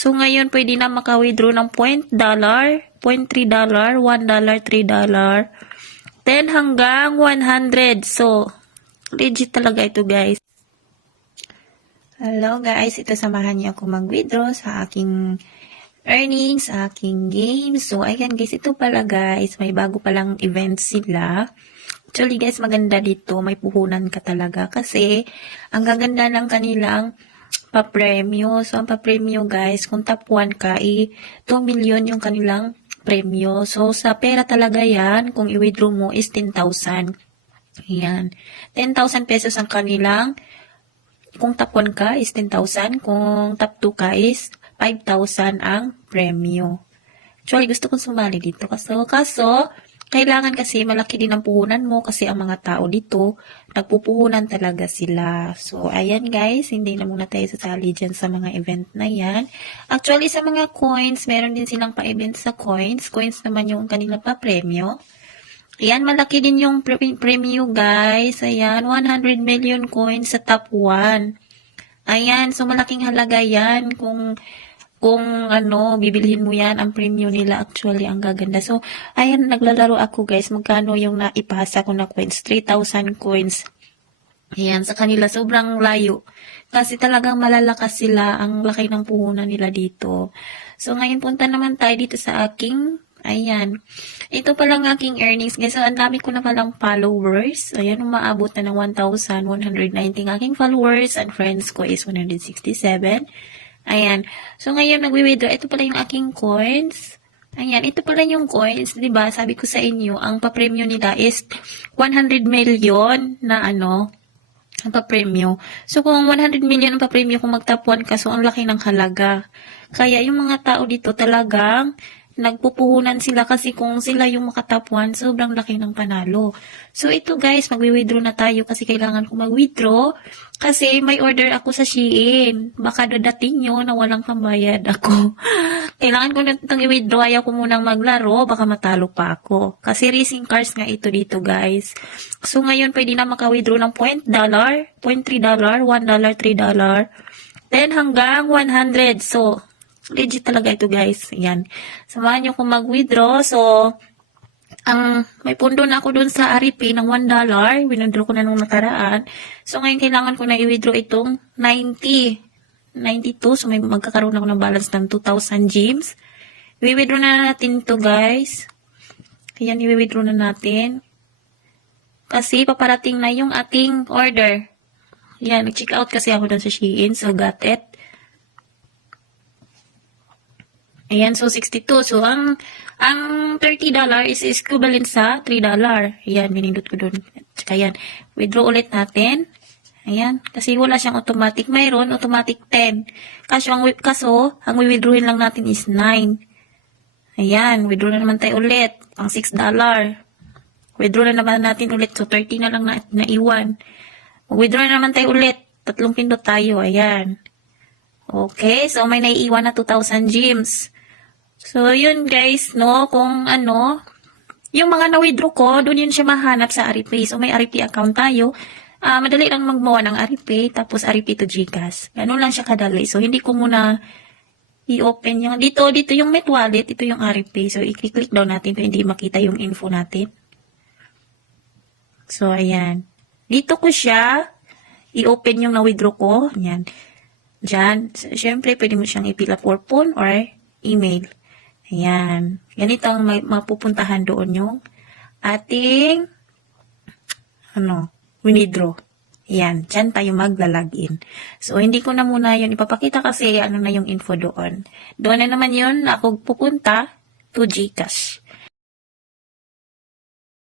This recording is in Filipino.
So, ngayon, pwede na maka-withdraw ng $0.3, $1, $3, 10 hanggang 100. So, legit talaga ito, guys. Hello, guys. Ito, samahan niyo ako mag-withdraw sa aking earnings, sa aking games. So, ayan, guys. Ito pala, guys. May bago palang event sila. Actually, guys, maganda dito. May puhunan ka talaga. Kasi, ang gaganda ng kanilang pa-premyo. So, ang pa-premyo, guys, kung top 1 ka, 2 million yung kanilang premyo. So, sa pera talaga yan, kung i-withdraw mo is 10,000. Ayan. 10,000 pesos ang kanilang. Kung top 1 ka is 10,000. Kung top 2 ka is 5,000 ang premyo. Actually, gusto kong sumali dito. Kaso, kailangan kasi malaki din ang puhunan mo kasi ang mga tao dito, nagpupuhunan talaga sila. So, ayan guys, hindi na muna tayo sasali dyan sa mga event na yan. Actually, sa mga coins, meron din silang pa-event sa coins. Coins naman yung kanila pa-premyo. Ayan, malaki din yung premyo guys. Ayan, 100 million coins sa top 1. Ayan, so malaking halaga yan kung bibilhin mo yan, ang premium nila actually ang gaganda. So, ayan, naglalaro ako guys. Magkano yung naipasa ko na coins? 3,000 coins. Ayan, sa kanila sobrang layo. Kasi talagang malalakas sila. Ang laki ng puhunan nila dito. So, ngayon punta naman tayo dito sa aking, ayan. Ito palang aking earnings guys. So, ang dami ko na palang followers. Ayan, umaabot na ng 1,190 aking followers. And friends ko is 167. Ayan. So, ngayon, nagwi-withdraw. Ito pala yung aking coins. Ayan. Ito pala yung coins. Diba? Sabi ko sa inyo, ang pa-premyo nila is 100 million na ang pa-premyo. So, kung 100 million ang pa-premyo, kung magtapuan ka, so, ang laki ng halaga. Kaya, yung mga tao dito talagang nagpupuhunan sila kasi kung sila yung makatapuan, sobrang laki ng panalo. So, ito guys, magwi-withdraw na tayo kasi kailangan ko mag-withdraw kasi may order ako sa Shein. Baka dadating nyo na walang pambayad ako. Kailangan ko na itong i-withdraw. Ayaw ko munang maglaro, baka matalo pa ako. Kasi racing cars nga ito dito guys. So, ngayon pwede na maka-withdraw ng $0.3, $1, $3, 10 hanggang 100. So, legit talaga ito guys. Ayan. Samahan nyo kung mag-withdraw. So, may pundo na ako dun sa Aripay ng $1. Winoddraw ko na nung nakaraan. So, ngayon kailangan ko na i-withdraw itong 92. So, may magkakaroon ako ng balance ng 2,000 gems. I-withdraw na natin ito guys. Ayan, i-withdraw na natin. Kasi, paparating na yung ating order. Ayan, nag-check out kasi ako dun sa Shein. So, got it. Ayan, so 62. So, ang $30 is equivalent sa $3. Ayan, minindot ko dun. Tsaka yan. Withdraw ulit natin. Ayan, kasi wala siyang automatic. Mayroon, automatic 10. Kaso, ang withdrawin lang natin is 9. Ayan, withdraw na naman tayo ulit. Ang $6. Withdraw na naman natin ulit. So, 30 na lang na iwan. Withdraw na naman tayo ulit. 3 pindot tayo. Ayan. Okay, so may naiiwan na 2,000 gems. So, yun guys, no, kung yung mga na-withdraw ko, doon yun siya mahanap sa Aripay. So, may Aripay account tayo. Madali lang magmawa ng Aripay, tapos Aripay to GCash. Ganun lang siya kadali. So, hindi ko muna i-open yung, dito yung Met Wallet, ito yung Aripay. So, i-click daw natin para hindi makita yung info natin. So, ayan. Dito ko siya i-open yung na-withdraw ko. Ayan. Diyan. Siyempre, pwede mo siyang i-fill up for phone or email. Ayan. Ganito ang mapupuntahan doon yung ating withdraw. Ayan. Diyan tayo maglalagin. So, hindi ko na muna yun ipapakita kasi na yung info doon. Doon na naman yun ako pupunta to GCash.